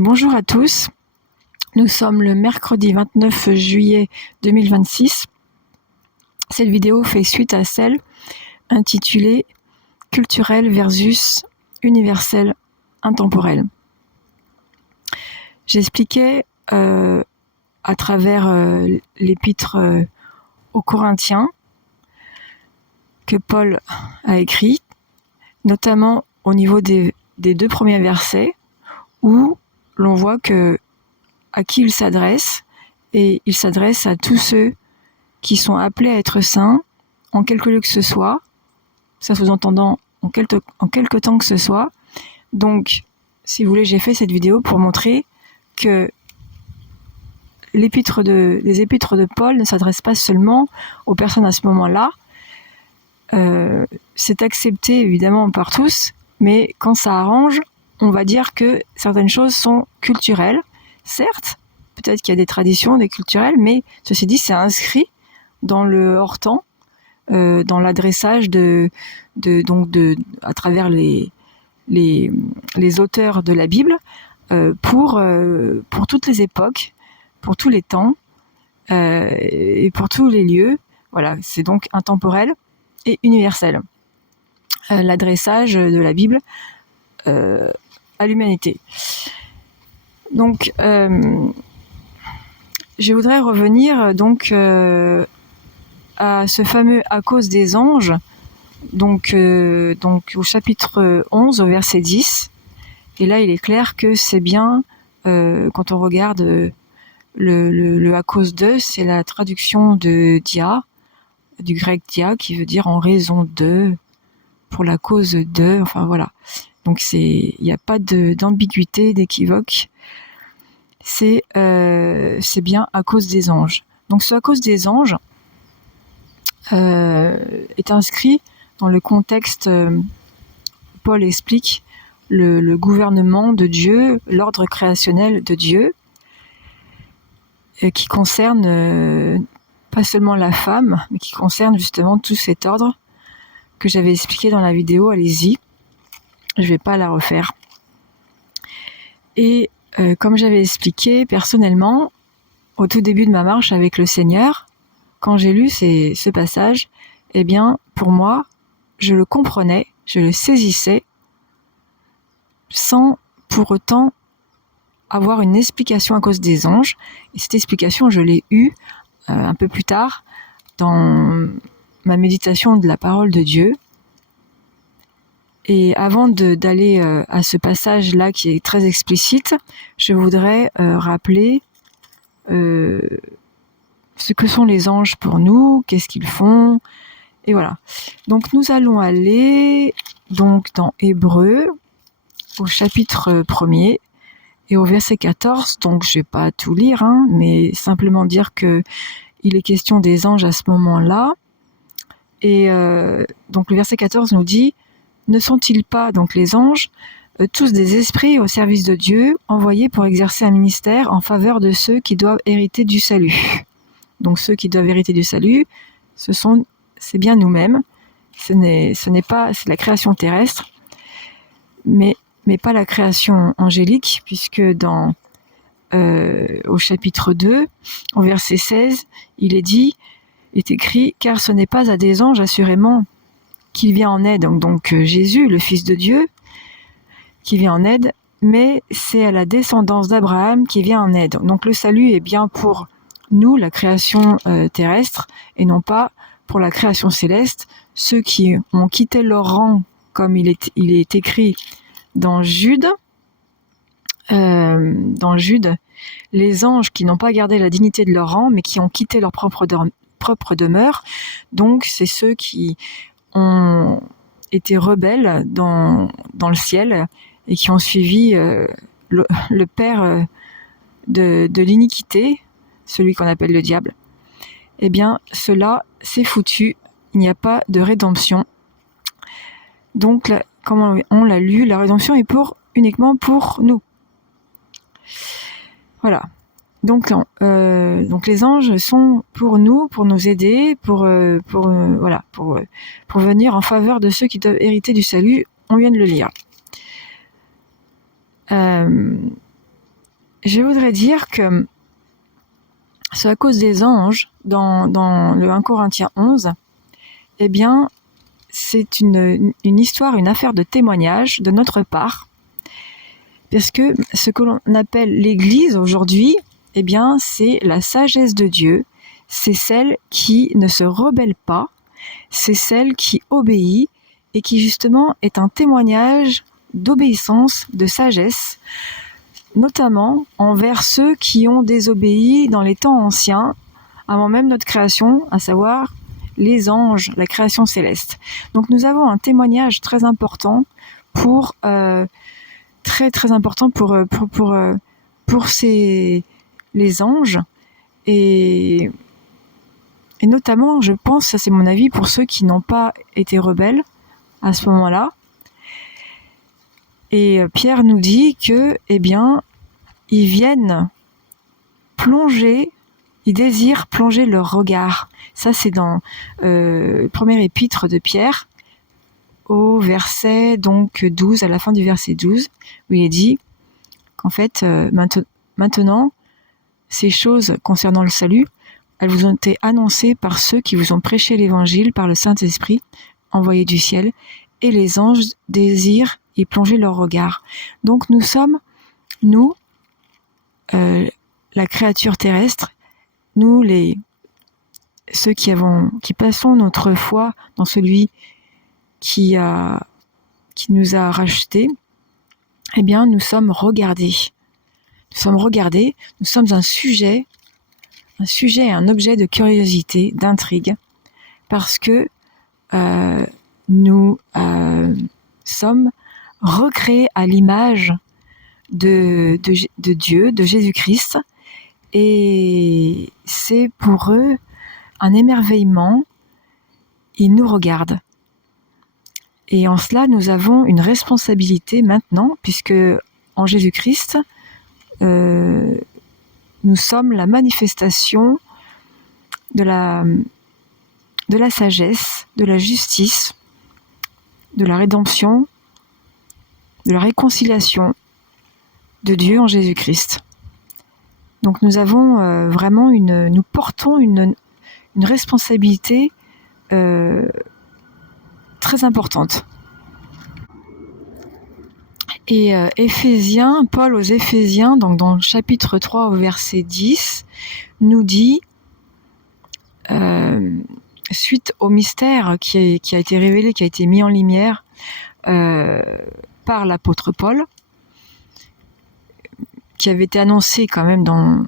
Bonjour à tous, nous sommes le mercredi 29 juillet 2026. Cette vidéo fait suite à celle intitulée « Culturel versus universel intemporel ». J'expliquais à travers l'épître aux Corinthiens que Paul a écrit, notamment au niveau des 2 premiers versets, où l'on voit à qui il s'adresse, et il s'adresse à tous ceux qui sont appelés à être saints, en quelque lieu que ce soit, ça sous-entendant en quelque temps que ce soit. Donc, si vous voulez, j'ai fait cette vidéo pour montrer que les épîtres de Paul ne s'adressent pas seulement aux personnes à ce moment-là. C'est accepté évidemment par tous, mais quand ça arrange, on va dire que certaines choses sont culturelles. Certes, peut-être qu'il y a des traditions, des culturelles, mais ceci dit, c'est inscrit dans le hors-temps, dans l'adressage à travers les auteurs de la Bible, pour toutes les époques, pour tous les temps, et pour tous les lieux. Voilà, c'est donc intemporel et universel. L'adressage de la Bible à l'humanité. Donc, je voudrais revenir à ce fameux « à cause des anges », donc au chapitre 11, au verset 10. Et là, il est clair que c'est bien, quand on regarde le « à cause de », c'est la traduction de « dia », du grec « dia », qui veut dire « en raison de », pour la cause de, enfin voilà. Donc il n'y a pas d'ambiguïté, d'équivoque. C'est bien à cause des anges. Donc ce à cause des anges est inscrit dans le contexte. Paul explique le gouvernement de Dieu, l'ordre créationnel de Dieu, qui concerne pas seulement la femme, mais qui concerne justement tout cet ordre que j'avais expliqué dans la vidéo. Allez-y, je vais pas la refaire. Et comme j'avais expliqué personnellement, au tout début de ma marche avec le Seigneur, quand j'ai lu ce passage, eh bien, pour moi, je le comprenais, je le saisissais, sans pour autant avoir une explication à cause des anges. Et cette explication, je l'ai eue un peu plus tard dans ma méditation de la parole de Dieu. Et avant d'aller à ce passage-là qui est très explicite, je voudrais rappeler ce que sont les anges pour nous, qu'est-ce qu'ils font, et voilà. Donc nous allons aller donc dans Hébreux, au chapitre 1er, et au verset 14, donc je vais pas tout lire, mais simplement dire que il est question des anges à ce moment-là. Et donc le verset 14 nous dit: ne sont-ils pas, donc les anges, tous des esprits au service de Dieu, envoyés pour exercer un ministère en faveur de ceux qui doivent hériter du salut. Donc ceux qui doivent hériter du salut, c'est bien nous-mêmes. C'est la création terrestre, mais pas la création angélique, puisque au chapitre 2, au verset 16, il est écrit: car ce n'est pas à des anges assurément qu'il vient en aide, donc Jésus, le Fils de Dieu, qui vient en aide, mais c'est à la descendance d'Abraham qui vient en aide. Donc le salut est bien pour nous, la création terrestre, et non pas pour la création céleste, ceux qui ont quitté leur rang, comme il est écrit dans Jude, les anges qui n'ont pas gardé la dignité de leur rang, mais qui ont quitté leur propre demeure. Donc c'est ceux qui ont été rebelles dans le ciel et qui ont suivi le père de l'iniquité, celui qu'on appelle le diable. Eh bien, cela, c'est foutu. Il n'y a pas de rédemption. Donc, comme on l'a lu, la rédemption est uniquement pour nous. Voilà. Donc les anges sont pour nous aider, pour venir en faveur de ceux qui doivent hériter du salut. On vient de le lire. je voudrais dire que c'est à cause des anges, dans le 1 Corinthiens 11, eh bien, c'est une histoire, une affaire de témoignage de notre part, parce que ce que l'on appelle l'Église aujourd'hui, eh bien, c'est la sagesse de Dieu, c'est celle qui ne se rebelle pas, c'est celle qui obéit et qui justement est un témoignage d'obéissance, de sagesse, notamment envers ceux qui ont désobéi dans les temps anciens, avant même notre création, à savoir les anges, la création céleste. Donc nous avons un témoignage très important pour très important pour les anges et notamment, je pense, ça c'est mon avis, pour ceux qui n'ont pas été rebelles à ce moment-là. Et Pierre nous dit que, eh bien, ils viennent plonger, ils désirent plonger leur regard. Ça, c'est dans le premier épître de Pierre, au verset donc 12, à la fin du verset 12, où il est dit qu'en fait, maintenant, ces choses concernant le salut, elles vous ont été annoncées par ceux qui vous ont prêché l'évangile par le Saint-Esprit, envoyé du ciel, et les anges désirent y plonger leur regard. Donc nous sommes, nous, la créature terrestre, nous ceux qui passons notre foi dans celui qui nous a rachetés, eh bien nous sommes regardés. Nous sommes un sujet et un objet de curiosité, d'intrigue, parce que nous sommes recréés à l'image de Dieu, de Jésus-Christ, et c'est pour eux un émerveillement. Ils nous regardent. Et en cela, nous avons une responsabilité maintenant, puisque en Jésus-Christ, nous sommes la manifestation de la sagesse, de la justice, de la rédemption, de la réconciliation de Dieu en Jésus-Christ. Donc nous avons vraiment nous portons une responsabilité très importante. Et Paul aux Éphésiens, donc dans le chapitre 3 au verset 10, nous dit, suite au mystère qui a été révélé, qui a été mis en lumière par l'apôtre Paul, qui avait été annoncé quand même dans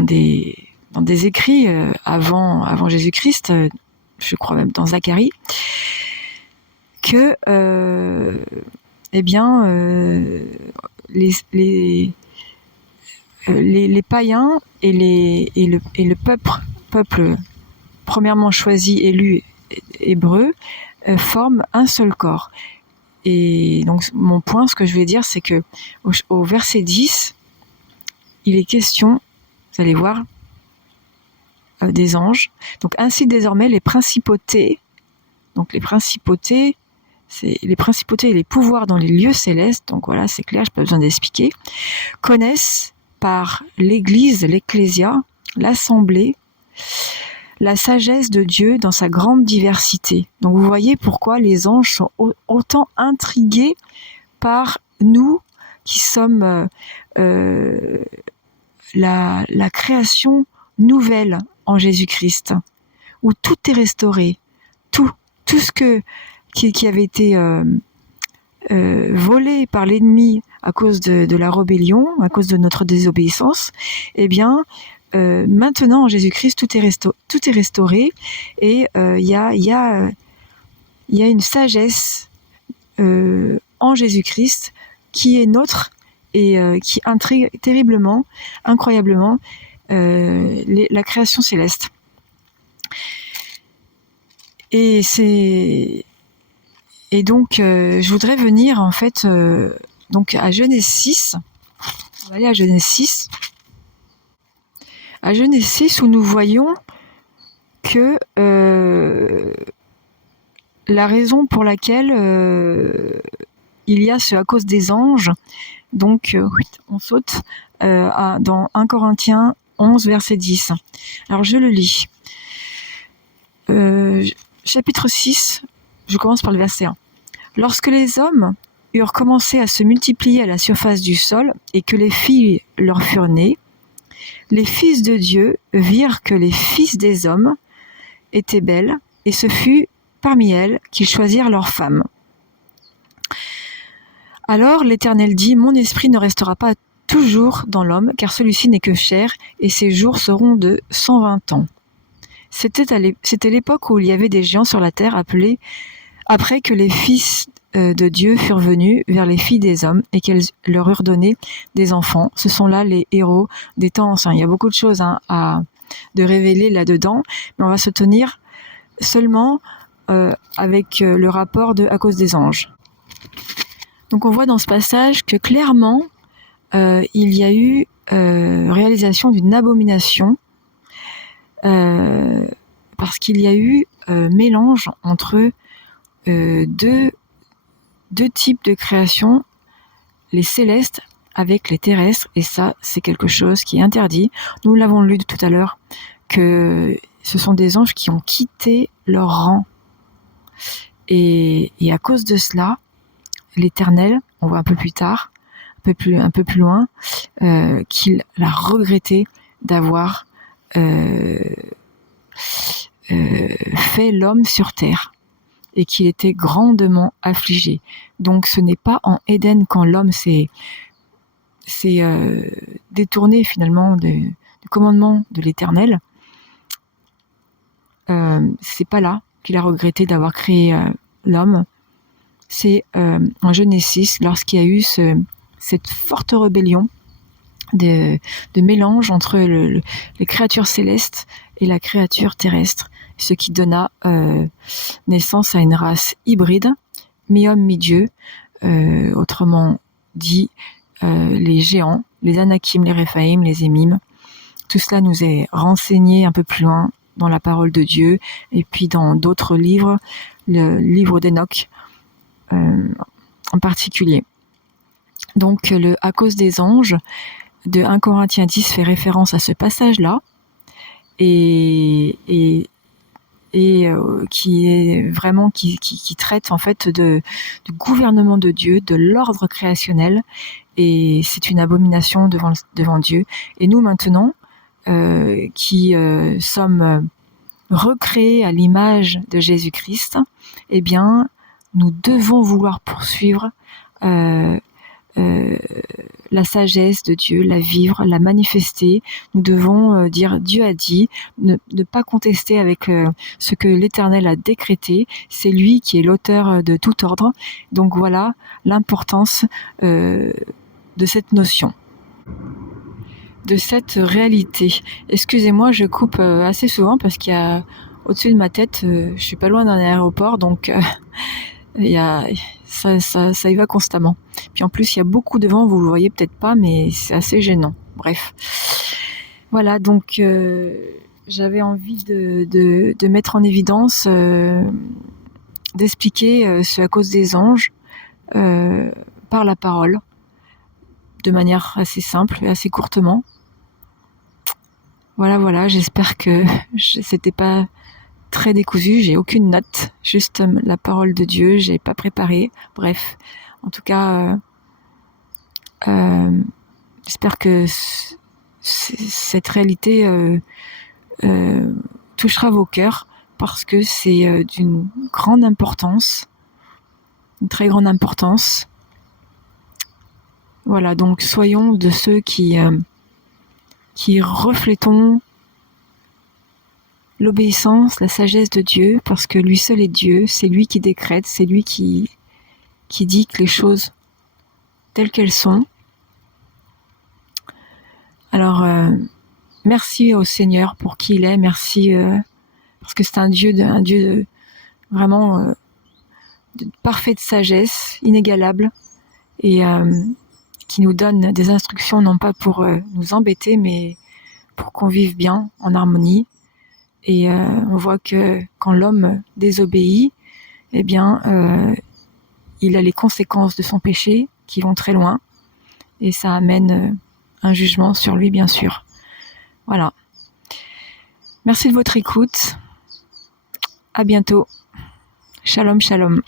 des écrits avant Jésus-Christ, je crois même dans Zacharie, que les païens et le peuple premièrement choisi, élu, hébreu, forment un seul corps. Et donc mon point, ce que je voulais dire, c'est que au verset 10, il est question, vous allez voir, des anges. Donc ainsi désormais les principautés, c'est les principautés et les pouvoirs dans les lieux célestes, donc voilà, c'est clair, je n'ai pas besoin d'expliquer, connaissent par l'Église, l'Ecclésia, l'Assemblée, la sagesse de Dieu dans sa grande diversité. Donc vous voyez pourquoi les anges sont autant intrigués par nous qui sommes la création nouvelle en Jésus-Christ, où tout est restauré, tout ce qui avait été volé par l'ennemi à cause de la rébellion, à cause de notre désobéissance, eh bien, maintenant en Jésus-Christ, tout est restauré et il y a une sagesse en Jésus-Christ qui est nôtre et qui intrigue terriblement, incroyablement la création céleste. Et donc je voudrais venir en fait donc à Genèse 6. On va aller à Genèse 6. À Genèse 6 où nous voyons que la raison pour laquelle il y a ce à cause des anges. Donc, on saute dans 1 Corinthiens 11, verset 10. Alors, je le lis. Chapitre 6, je commence par le verset 1. Lorsque les hommes eurent commencé à se multiplier à la surface du sol et que les filles leur furent nées, les fils de Dieu virent que les fils des hommes étaient belles, et ce fut parmi elles qu'ils choisirent leurs femmes. Alors l'Éternel dit, mon esprit ne restera pas toujours dans l'homme, car celui-ci n'est que chair, et ses jours seront de 120 ans. C'était l'époque où il y avait des géants sur la terre, appelés après que les fils de Dieu furent venus vers les filles des hommes et qu'elles leur eurent donné des enfants. Ce sont là les héros des temps anciens. Il y a beaucoup de choses de révéler là-dedans, mais on va se tenir seulement avec le rapport de à cause des anges. Donc on voit dans ce passage que clairement il y a eu réalisation d'une abomination parce qu'il y a eu mélange entre deux types de création, les célestes avec les terrestres, et ça c'est quelque chose qui est interdit. Nous l'avons lu tout à l'heure, que ce sont des anges qui ont quitté leur rang, et à cause de cela, l'Éternel, on voit un peu plus tard, un peu plus loin, qu'il a regretté d'avoir fait l'homme sur terre, et qu'il était grandement affligé. Donc ce n'est pas en Éden quand l'homme s'est détourné finalement du commandement de l'Éternel. C'est pas là qu'il a regretté d'avoir créé l'homme. C'est en Genèse 6, lorsqu'il y a eu cette forte rébellion de mélange entre les créatures célestes et la créature terrestre, ce qui donna naissance à une race hybride, mi-homme, mi-dieu, autrement dit les géants, les Anakim, les Réphaïm, les Émim. Tout cela nous est renseigné un peu plus loin dans la parole de Dieu, et puis dans d'autres livres, le livre d'Enoch en particulier. Donc à cause des anges de 1 Corinthiens 10 fait référence à ce passage-là, et qui est vraiment qui traite en fait du gouvernement de Dieu, de l'ordre créationnel, et c'est une abomination devant Dieu. Et nous maintenant qui sommes recréés à l'image de Jésus-Christ, eh bien nous devons vouloir poursuivre la sagesse de Dieu, la vivre, la manifester. Nous devons dire Dieu a dit, ne pas contester avec ce que l'Éternel a décrété. C'est lui qui est l'auteur de tout ordre. Donc voilà l'importance de cette notion, de cette réalité. Excusez-moi, je coupe assez souvent parce qu'il y a au-dessus de ma tête, je suis pas loin d'un aéroport, donc ça y va constamment. Puis en plus, il y a beaucoup de vent, vous le voyez peut-être pas, mais c'est assez gênant. Bref. Voilà, donc j'avais envie de mettre en évidence, d'expliquer ce à cause des anges par la parole, de manière assez simple et assez courtement. Voilà, j'espère que c'était pas très décousu, j'ai aucune note, juste la parole de Dieu, j'ai pas préparé. Bref, en tout cas, j'espère que cette réalité touchera vos cœurs, parce que c'est d'une grande importance, une très grande importance. Voilà, donc soyons de ceux qui reflétons l'obéissance, la sagesse de Dieu, parce que lui seul est Dieu, c'est lui qui décrète, c'est lui qui dicte les choses telles qu'elles sont. Alors, merci au Seigneur pour qui il est, merci parce que c'est un Dieu vraiment de parfaite sagesse, inégalable, et qui nous donne des instructions non pas pour nous embêter, mais pour qu'on vive bien, en harmonie. Et on voit que quand l'homme désobéit, eh bien, il a les conséquences de son péché qui vont très loin, et ça amène un jugement sur lui, bien sûr. Voilà. Merci de votre écoute. À bientôt. Shalom, shalom.